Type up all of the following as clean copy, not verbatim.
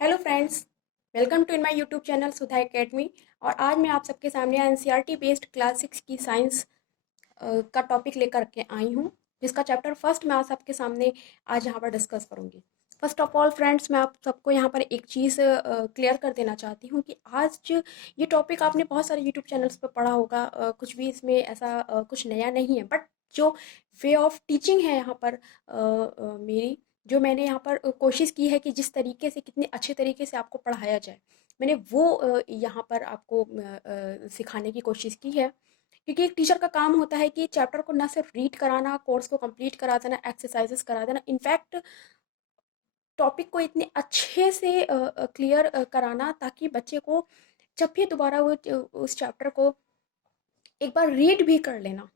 Hello friends, welcome to in my YouTube channel Sudha Academy. और आज मैं आप सबके सामने एनसीईआरटी बेस्ड क्लास 6 की साइंस का टॉपिक लेकर के आई हूँ, जिसका चैप्टर फर्स्ट मैं आप सबके सामने आज यहाँ पर डिस्कस करूँगी। फर्स्ट ऑफ ऑल फ्रेंड्स, मैं आप सबको यहाँ पर एक चीज़ क्लियर कर देना चाहती हूँ कि आज ये टॉपिक आपने बहुत सारे यूट्यूब चैनल्स पर पढ़ा होगा। कुछ भी इसमें ऐसा कुछ नया नहीं है, बट जो वे ऑफ टीचिंग है यहाँ पर मेरी, जो मैंने यहाँ पर कोशिश की है कि जिस तरीके से कितने अच्छे तरीके से आपको पढ़ाया जाए, मैंने वो यहाँ पर आपको सिखाने की कोशिश की है। क्योंकि एक टीचर का काम होता है कि चैप्टर को ना सिर्फ रीड कराना, कोर्स को कंप्लीट करा देना, एक्सरसाइजेस करा देना, इनफैक्ट टॉपिक को इतने अच्छे से क्लियर कराना ताकि बच्चे को जब भी दोबारा वो उस चैप्टर को एक बार रीड भी कर लेना।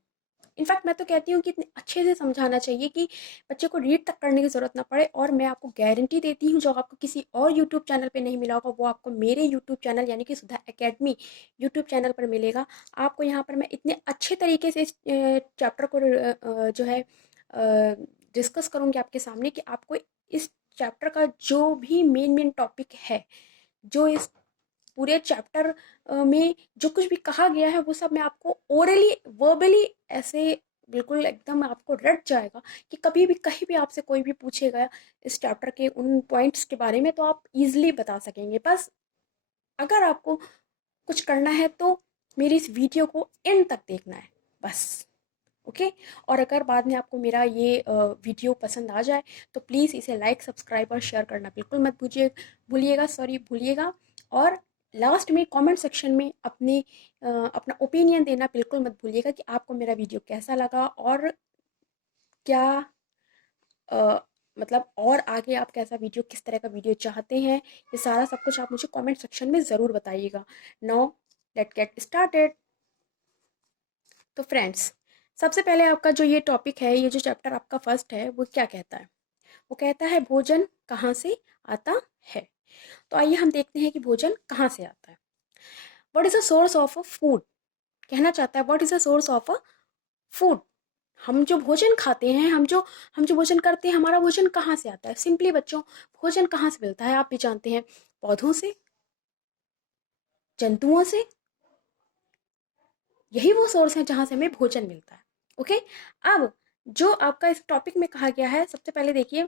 इनफैक्ट मैं तो कहती हूँ कि इतने अच्छे से समझाना चाहिए कि बच्चे को रीड तक करने की ज़रूरत ना पड़े। और मैं आपको गारंटी देती हूँ, जो आपको किसी और यूट्यूब चैनल पे नहीं मिला होगा, वो आपको मेरे यूट्यूब चैनल यानी कि सुधा एकेडमी यूट्यूब चैनल पर मिलेगा। आपको यहाँ पर मैं इतने अच्छे तरीके से इस चैप्टर को जो है डिस्कस करूँगी आपके सामने कि आपको इस चैप्टर का जो भी मेन मेन टॉपिक है, जो इस पूरे चैप्टर में जो कुछ भी कहा गया है, वो सब मैं आपको ओरली वर्बली ऐसे बिल्कुल एकदम आपको रट जाएगा कि कभी भी कहीं भी आपसे कोई भी पूछेगा इस चैप्टर के उन पॉइंट्स के बारे में, तो आप इजीली बता सकेंगे। बस अगर आपको कुछ करना है तो मेरी इस वीडियो को एंड तक देखना है, बस। ओके। और अगर बाद में आपको मेरा ये वीडियो पसंद आ जाए तो प्लीज़ इसे लाइक, सब्सक्राइब और शेयर करना बिल्कुल मत भूलिएगा। और लास्ट में कमेंट सेक्शन में अपना ओपिनियन देना बिल्कुल मत भूलिएगा कि आपको मेरा वीडियो कैसा लगा, और क्या अ, मतलब और आगे आप कैसा वीडियो, किस तरह का वीडियो चाहते हैं, ये सारा सब कुछ आप मुझे कमेंट सेक्शन में ज़रूर बताइएगा। Now let get started. तो फ्रेंड्स, सबसे पहले आपका जो ये टॉपिक है, ये जो चैप्टर आपका फर्स्ट है, वो क्या कहता है? वो कहता है भोजन कहाँ से आता है। तो आइए हम देखते हैं कि भोजन कहाँ से आता है। What is the source of a food? कहना चाहता है what is the source of a food. हम जो भोजन खाते हैं, हम जो भोजन करते हैं, हमारा भोजन कहाँ से आता है? सिंपली बच्चों, भोजन कहाँ से मिलता है आप भी जानते हैं। पौधों से, जंतुओं से। यही वो सोर्स है जहाँ से हमें भोजन मिलता है। ओके। अब जो आपका इस टॉपिक में कहा गया है, सबसे पहले देखिए,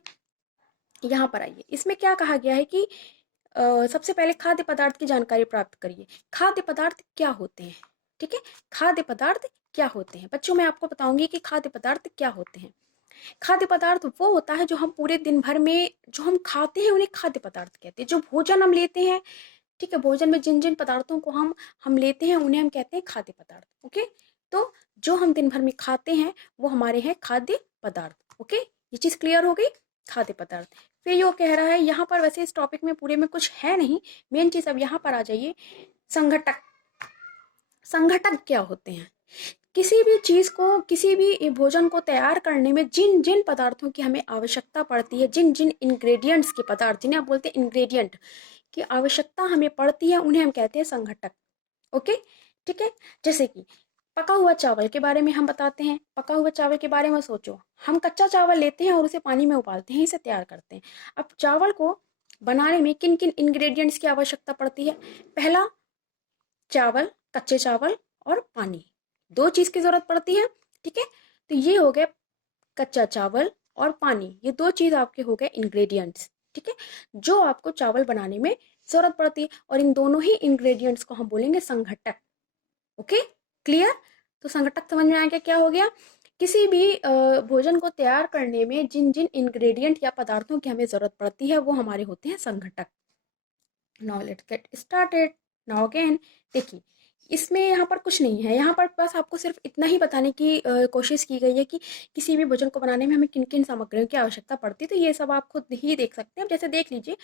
यहाँ पर आइए, इसमें क्या कहा गया है कि सबसे पहले खाद्य पदार्थ की जानकारी प्राप्त करिए। खाद्य पदार्थ क्या होते हैं? ठीक है। खाद्य पदार्थ क्या होते हैं बच्चों, मैं आपको बताऊंगी कि खाद्य पदार्थ क्या होते हैं। खाद्य पदार्थ वो होता है जो हम पूरे दिन भर में जो हम खाते हैं, उन्हें खाद्य पदार्थ कहते हैं। जो भोजन हम लेते हैं, ठीक है, भोजन में जिन जिन पदार्थों को हम लेते हैं, उन्हें हम कहते हैं खाद्य पदार्थ। ओके। तो जो हम दिन भर में खाते हैं, वो हमारे हैं खाद्य पदार्थ। ओके, ये चीज़ क्लियर हो गई। खाद्य पदार्थ। फिर यो कह रहा है यहाँ पर, वैसे इस टॉपिक में पूरे में कुछ है नहीं, मेन चीज़ अब यहाँ पर आ जाइए। संघटक। संघटक क्या होते हैं? किसी भी चीज़ को, किसी भी भोजन को तैयार करने में जिन जिन पदार्थों की हमें आवश्यकता पड़ती है, जिन जिन इंग्रेडिएंट्स के पदार्थ, जिन्हें आप बोलते हैं इंग्रेडिएंट की आवश्यकता हमें पड़ती है, उन्हें हम कहते हैं संघटक। ओके। ठीक है। जैसे कि पका हुआ चावल के बारे में हम बताते हैं। पका हुआ चावल के बारे में सोचो, हम कच्चा चावल लेते हैं और उसे पानी में उबालते हैं, इसे तैयार करते हैं। अब चावल को बनाने में किन किन इंग्रेडिएंट्स की आवश्यकता पड़ती है? पहला, चावल, कच्चे चावल और पानी, दो चीज़ की ज़रूरत पड़ती है। ठीक है। तो ये हो गए कच्चा चावल और पानी, ये दो चीज़ आपके हो गए इंग्रेडिएंट्स। ठीक है, जो आपको चावल बनाने में ज़रूरत पड़ती है, और इन दोनों ही इंग्रेडिएंट्स को हम बोलेंगे संघटक। Okay, clear? तो संघटक समझ में आ गया क्या हो गया? किसी भी भोजन को तैयार करने में जिन जिन इंग्रेडिएंट या पदार्थों की हमें ज़रूरत पड़ती है, वो हमारे होते हैं संघटक। Now let's get started. Now again, देखिए, इसमें यहाँ पर कुछ नहीं है। यहाँ पर बस आपको सिर्फ इतना ही बताने की कोशिश की गई है कि किसी भी भोजन को बनाने में हमें किन किन सामग्रियों की आवश्यकता पड़ती है। तो ये सब आप खुद ही देख सकते हैं। जैसे देख लीजिए,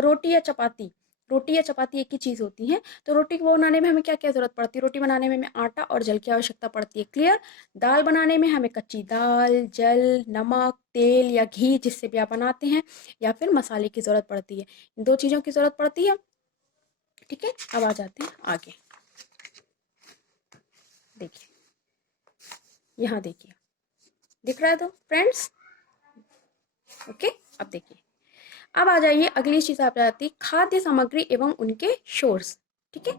रोटी या चपाती, रोटी या चपाती एक ही चीज़ होती है। तो रोटी को बनाने में हमें क्या क्या ज़रूरत पड़ती है? रोटी बनाने में हमें आटा और जल की आवश्यकता पड़ती है। क्लियर? दाल बनाने में हमें कच्ची दाल, जल, नमक, तेल या घी, जिससे भी आप बनाते हैं, या फिर मसाले की ज़रूरत पड़ती है। इन दो चीज़ों की ज़रूरत पड़ती है। ठीक है, अब आ जाते हैं आगे। देखिए, यहाँ देखिए, दिख रहा है तो फ्रेंड्स? ओके। अब देखिए, अब आ जाइए अगली चीज आप जाती खाद्य सामग्री एवं उनके सोर्स। ठीक है,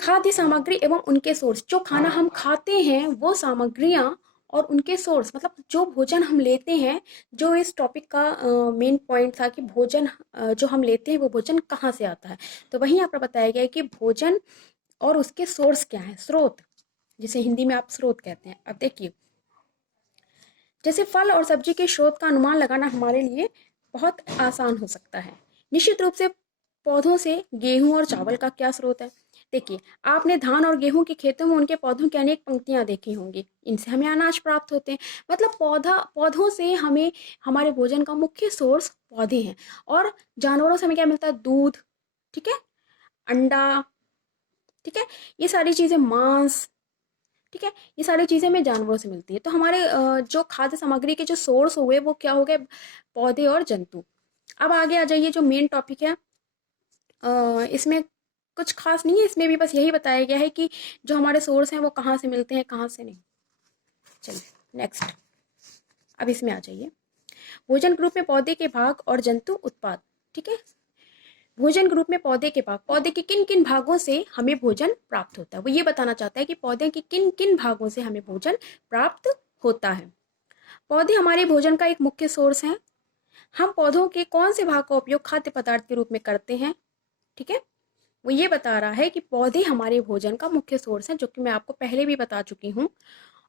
खाद्य सामग्री एवं उनके सोर्स, जो खाना हम खाते हैं वो सामग्रियां और उनके सोर्स मतलब जो भोजन हम लेते हैं। जो इस टॉपिक का मेन पॉइंट था कि भोजन जो हम लेते हैं वो भोजन कहाँ से आता है, तो वहीं यहाँ पर बताया गया है कि भोजन और उसके सोर्स क्या है, स्रोत, जिसे हिंदी में आप स्रोत कहते हैं। अब देखिए, जैसे फल और सब्जी के स्रोत का अनुमान लगाना हमारे लिए बहुत आसान हो सकता है। निश्चित रूप से पौधों से गेहूं और चावल का क्या स्रोत है। देखिए, आपने धान और गेहूं के खेतों में उनके पौधों की अनेक पंक्तियां देखी होंगी, इनसे हमें अनाज प्राप्त होते हैं। मतलब पौधों से हमें हमारे भोजन का मुख्य सोर्स पौधे हैं। और जानवरों से हमें क्या मिलता है, दूध, ठीक है, अंडा, ठीक है, ये सारी चीजें, मांस, ठीक है, ये सारी चीजें हमें जानवरों से मिलती है। तो हमारे जो खाद्य सामग्री के जो सोर्स हुए वो क्या हो गए, पौधे और जंतु। अब आगे आ जाइए, जो मेन टॉपिक है इसमें कुछ खास नहीं है, इसमें भी बस यही बताया गया है कि जो हमारे सोर्स हैं वो कहाँ से मिलते हैं, कहाँ से नहीं। चलिए नेक्स्ट, अब इसमें आ जाइए, भोजन ग्रुप में पौधे के भाग और जंतु उत्पाद। ठीक है, भोजन ग्रुप में पौधे के भाग, पौधे के किन किन भागों से हमें भोजन प्राप्त होता है, वो ये बताना चाहता है कि पौधे के किन किन भागों से हमें भोजन प्राप्त होता है। पौधे हमारे भोजन का एक मुख्य सोर्स हैं। हम पौधों के कौन से भाग का उपयोग खाद्य पदार्थ के रूप में करते हैं। ठीक है, वो ये बता रहा है कि पौधे हमारे भोजन का मुख्य सोर्स हैं, जो कि मैं आपको पहले भी बता चुकी हूँ।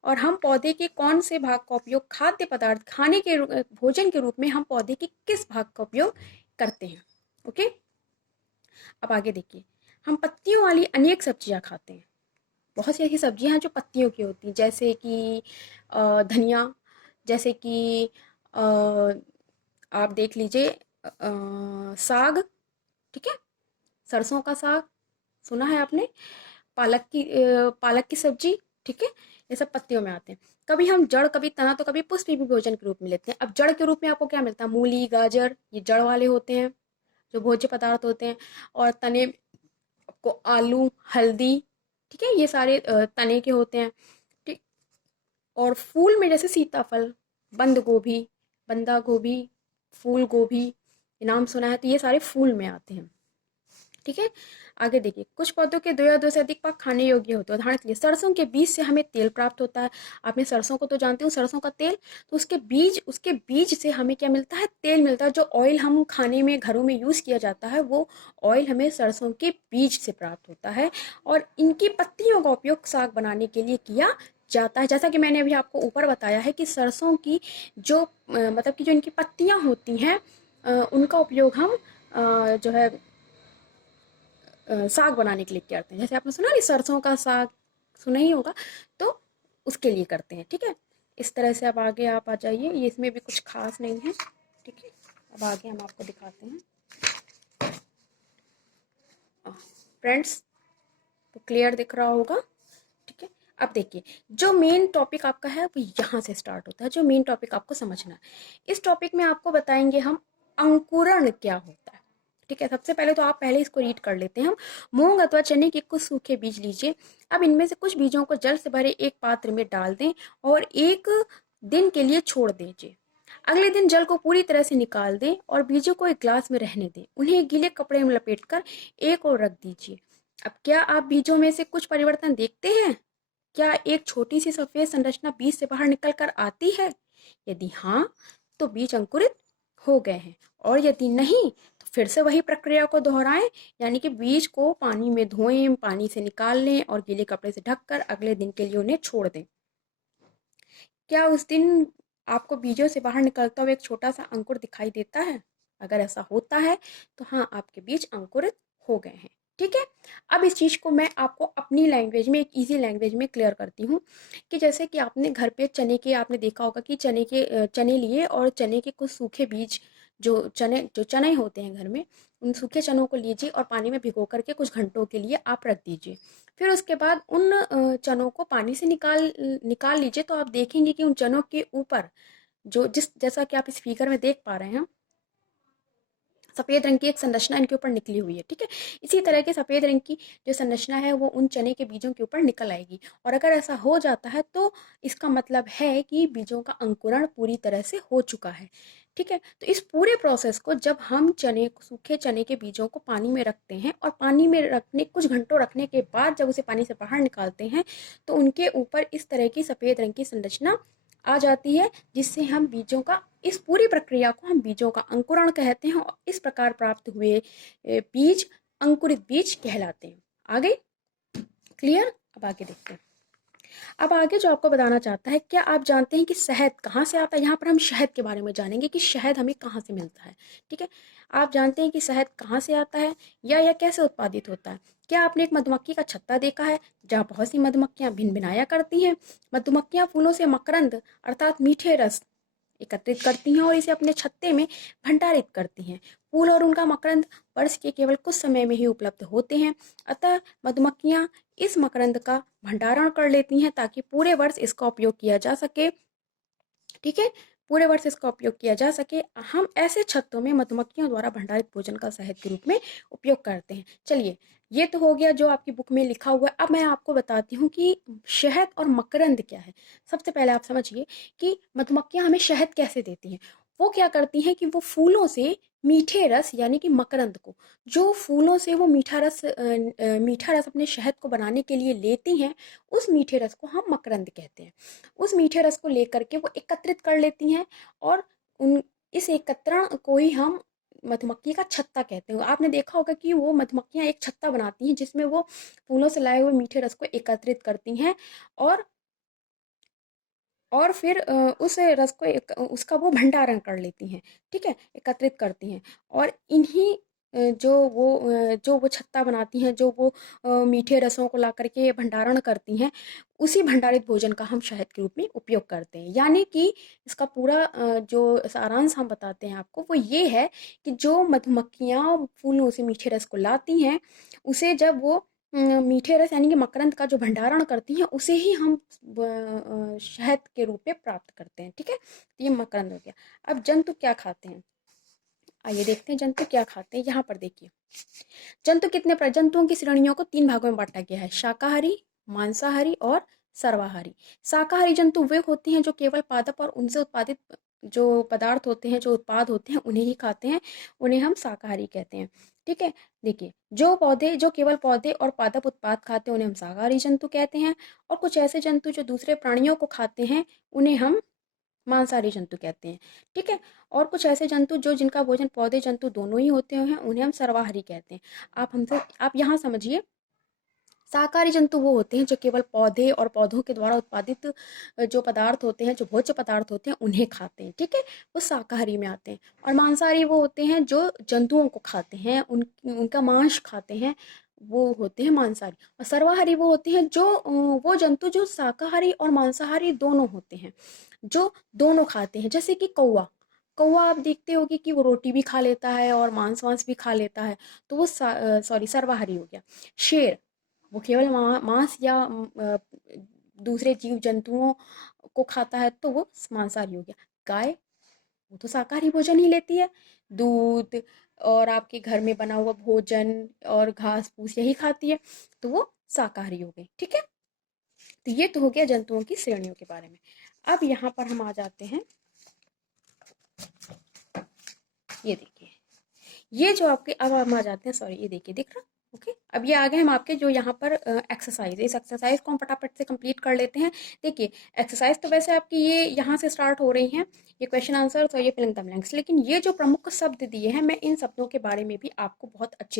और हम पौधे के कौन से भाग का उपयोग खाद्य पदार्थ खाने के भोजन के रूप में हम पौधे के किस भाग का उपयोग करते हैं। ओके, अब आगे देखिए, हम पत्तियों वाली अनेक सब्जियां खाते हैं। बहुत सी ऐसी सब्जियां हैं जो पत्तियों की होती हैं, जैसे कि धनिया, जैसे कि अ, आप देख लीजिए साग, ठीक है, सरसों का साग, सुना है आपने, पालक की सब्जी, ठीक है, ये सब पत्तियों में आते हैं। कभी हम जड़, कभी तना, तो कभी पुष्प भी भोजन के रूप में लेते हैं। अब जड़ के रूप में आपको क्या मिलता है, मूली, गाजर, ये जड़ वाले होते हैं जो भोज्य पदार्थ होते हैं। और तने आपको आलू, हल्दी, ठीक है, ये सारे तने के होते हैं। ठीक, और फूल में जैसे सीताफल, बंद गोभी, बंदा गोभी, फूल गोभी, ये नाम सुना है, तो ये सारे फूल में आते हैं। ठीक है, आगे देखिए, कुछ पौधों के दो या दो से अधिक पाक खाने योग्य होते हैं। उदाहरण के लिए सरसों के बीज से हमें तेल प्राप्त होता है। आपने सरसों को तो जानते हो, सरसों का तेल, तो उसके बीज से हमें क्या मिलता है, तेल मिलता है। जो ऑयल हम खाने में घरों में यूज़ किया जाता है वो ऑयल हमें सरसों के बीज से प्राप्त होता है। और इनकी पत्तियों का उपयोग साग बनाने के लिए किया जाता है। जैसा कि मैंने अभी आपको ऊपर बताया है कि सरसों की जो मतलब कि जो इनकी पत्तियां होती हैं उनका उपयोग हम जो है साग बनाने के लिए करते हैं। जैसे आपने सुना नहीं, सरसों का साग सुना ही होगा, तो उसके लिए करते हैं। ठीक है, इस तरह से अब आगे आप आ जाइए, ये इसमें भी कुछ खास नहीं है। ठीक है, अब आगे हम आपको दिखाते हैं फ्रेंड्स, तो क्लियर दिख रहा होगा। ठीक है, अब देखिए, जो मेन टॉपिक आपका है वो यहाँ से स्टार्ट होता है, जो मेन टॉपिक आपको समझना है। इस टॉपिक में आपको बताएंगे हम अंकुरण क्या होता है। ठीक है, सबसे पहले तो आप पहले इसको रीड कर लेते हैं हम। मूंग अथवा चने के कुछ सूखे बीज लीजिए। अब इनमें से कुछ बीजों को जल से भरे एक पात्र में डाल दें और 1 दिन के लिए छोड़ दीजिए। अगले दिन जल को पूरी तरह से निकाल दें और बीजों को एक ग्लास में रहने दें। उन्हें एक गीले कपड़े में लपेटकर एक और रख दीजिए। अब क्या आप बीजों में से कुछ परिवर्तन देखते हैं? क्या एक छोटी सी सफेद संरचना बीज से बाहर निकल कर आती है? यदि हाँ, तो बीज अंकुरित हो गए हैं। और यदि नहीं, तो फिर से वही प्रक्रिया को दोहराएं, यानी कि बीज को पानी में धोएं, पानी से निकाल लें और गीले कपड़े से ढककर अगले दिन के लिए उन्हें छोड़ दें। क्या उस दिन आपको बीजों से बाहर निकलता हुआ एक छोटा सा अंकुर दिखाई देता है? अगर ऐसा होता है तो हाँ, आपके बीज अंकुरित हो गए हैं। ठीक है, अब इस चीज़ को मैं आपको अपनी लैंग्वेज में, एक इजी लैंग्वेज में क्लियर करती हूँ कि जैसे कि आपने घर पे आपने देखा होगा कि चने लिए और चने के कुछ सूखे बीज, जो चने होते हैं घर में, उन सूखे चनों को लीजिए और पानी में भिगो करके कुछ घंटों के लिए आप रख दीजिए। फिर उसके बाद उन चनों को पानी से निकाल लीजिए, तो आप देखेंगे कि उन चनों के ऊपर जैसा कि आप इस फिगर में देख पा रहे हैं, सफ़ेद रंग की एक संरचना इनके ऊपर निकली हुई है। ठीक है, इसी तरह के सफ़ेद रंग की जो संरचना है वो उन चने के बीजों के ऊपर निकल आएगी। और अगर ऐसा हो जाता है तो इसका मतलब है कि बीजों का अंकुरण पूरी तरह से हो चुका है। ठीक है। तो इस पूरे प्रोसेस को जब हम सूखे चने के बीजों को पानी में रखते हैं और पानी में रखने कुछ घंटों रखने के बाद जब उसे पानी से बाहर निकालते हैं तो उनके ऊपर इस तरह की सफ़ेद रंग की संरचना आ जाती है, जिससे हम बीजों का इस पूरी प्रक्रिया को हम बीजों का अंकुरण कहते हैं और इस प्रकार प्राप्त हुए बीज अंकुरित बीज कहलाते हैं। आगे क्लियर? अब आगे देखते हैं। अब आगे जो आपको बताना चाहता है, क्या आप जानते हैं कि शहद कहाँ से आता है? यहाँ पर हम शहद के बारे में जानेंगे कि शहद हमें कहाँ से मिलता है। ठीक है, आप जानते हैं कि शहद कहाँ से आता है या यह कैसे उत्पादित होता है? क्या आपने एक मधुमक्खी का छत्ता देखा है जहाँ बहुत सी मधुमक्खियाँ भिनभिनाया करती हैं? मधुमक्खियाँ फूलों से मकरंद अर्थात मीठे रस एकत्रित करती हैं और इसे अपने छत्ते में भंडारित करती हैं। फूल और उनका मकरंद वर्ष के केवल कुछ समय में ही उपलब्ध होते हैं, अतः मधुमक्खियाँ इस मकरंद का भंडारण कर लेती हैं ताकि पूरे वर्ष इसका उपयोग किया जा सके। ठीक है, पूरे वर्ष इसका उपयोग किया जा सके। हम ऐसे छत्तों में मधुमक्खियों द्वारा भंडारित भोजन का शहद के रूप में उपयोग करते हैं। चलिए, ये तो हो गया जो आपकी बुक में लिखा हुआ है। अब मैं आपको बताती हूँ कि शहद और मकरंद क्या है। सबसे पहले आप समझिए कि मधुमक्खियाँ हमें शहद कैसे देती हैं। वो क्या करती हैं कि वो फूलों से मीठे रस यानी कि मकरंद को, जो फूलों से वो मीठा रस अपने शहद को बनाने के लिए लेती हैं, उस मीठे रस को हम मकरंद कहते हैं। उस मीठे रस को लेकर के वो एकत्रित कर लेती हैं और उन इस एकत्रण को ही हम मधुमक्खी का छत्ता कहते हैं। आपने देखा होगा कि वो मधुमक्खियाँ एक छत्ता बनाती हैं जिसमें वो फूलों से लाए हुए मीठे रस को एकत्रित करती हैं और फिर उस रस को उसका वो भंडारण कर लेती हैं। ठीक है, एकत्रित करती हैं और इन्हीं जो वो छत्ता बनाती हैं, जो वो मीठे रसों को ला करके भंडारण करती हैं, उसी भंडारित भोजन का हम शहद के रूप में उपयोग करते हैं। यानी कि इसका पूरा जो सारांश हम बताते हैं आपको वो ये है कि जो मधुमक्खियाँ फूलों से मीठे रस को लाती हैं, उसे जब वो मीठे रस यानी कि मकरंद का जो भंडारण करती हैं, उसे ही हम शहद के रूप में प्राप्त करते हैं। ठीक है, तो ये मकरंद हो गया। अब जंतु क्या खाते हैं, आइए देखते हैं जंतु क्या खाते हैं। यहाँ पर देखिए, जंतुओं की श्रेणियों को 3 भागों में बांटा गया है: शाकाहारी, मांसाहारी और सर्वाहारी। शाकाहारी जंतु वे होते हैं जो केवल पादप और उनसे उत्पादित जो पदार्थ होते हैं, जो उत्पाद होते हैं, उन्हें ही खाते हैं, उन्हें हम शाकाहारी कहते हैं। ठीक है, देखिए, जो केवल पौधे और पादप उत्पाद खाते हैं उन्हें हम शाकाहारी जंतु कहते हैं, और कुछ ऐसे जंतु जो दूसरे प्राणियों को खाते हैं उन्हें हम मांसाहारी जंतु कहते हैं। ठीक है, और कुछ ऐसे जंतु जो जिनका भोजन पौधे जंतु दोनों ही होते हैं उन्हें हम सर्वाहारी कहते हैं। आप यहाँ समझिए, शाकाहारी जंतु वो होते हैं जो केवल पौधे और पौधों के द्वारा उत्पादित जो पदार्थ होते हैं, जो भोज्य पदार्थ होते हैं, उन्हें खाते हैं। ठीक है, वो शाकाहारी में आते हैं। और मांसाहारी वो होते हैं जो जंतुओं को खाते हैं, उनका मांस खाते हैं, वो होते हैं मांसाहारी। और सर्वाहारी वो होते हैं जो वो जंतु जो शाकाहारी और मांसाहारी दोनों होते हैं, जो दोनों खाते हैं। जैसे कि कौवा, कौवा आप देखते होगे कि वो रोटी भी खा लेता है और मांस वांस भी खा लेता है, तो वो सर्वाहारी हो गया। शेर, वो केवल मांस या दूसरे जीव जंतुओं को खाता है, तो वो मांसाहारी हो गया। गाय, वो तो शाकाहारी भोजन ही लेती है, दूध और आपके घर में बना हुआ भोजन और घास फूस यही खाती है, तो वो शाकाहारी हो गई। ठीक है, तो ये तो हो गया जंतुओं की श्रेणियों के बारे में। अब यहाँ पर हम आ जाते हैं, ये देखिए, ये जो आपके, अब हम आ जाते हैं, सॉरी, ये देखिए, दिख रहा? ओके, अब ये आ गए हम आपके जो यहाँ पर एक्सरसाइज, इस एक्सरसाइज को हम फटाफट से कंप्लीट कर लेते हैं। देखिए, एक्सरसाइज तो वैसे आपकी ये यहाँ से स्टार्ट हो रही हैं, ये क्वेश्चन आंसर और ये फिल इन द ब्लैंक्स, लेकिन ये जो प्रमुख शब्द दिए हैं, मैं इन शब्दों के बारे में भी आपको बहुत अच्छे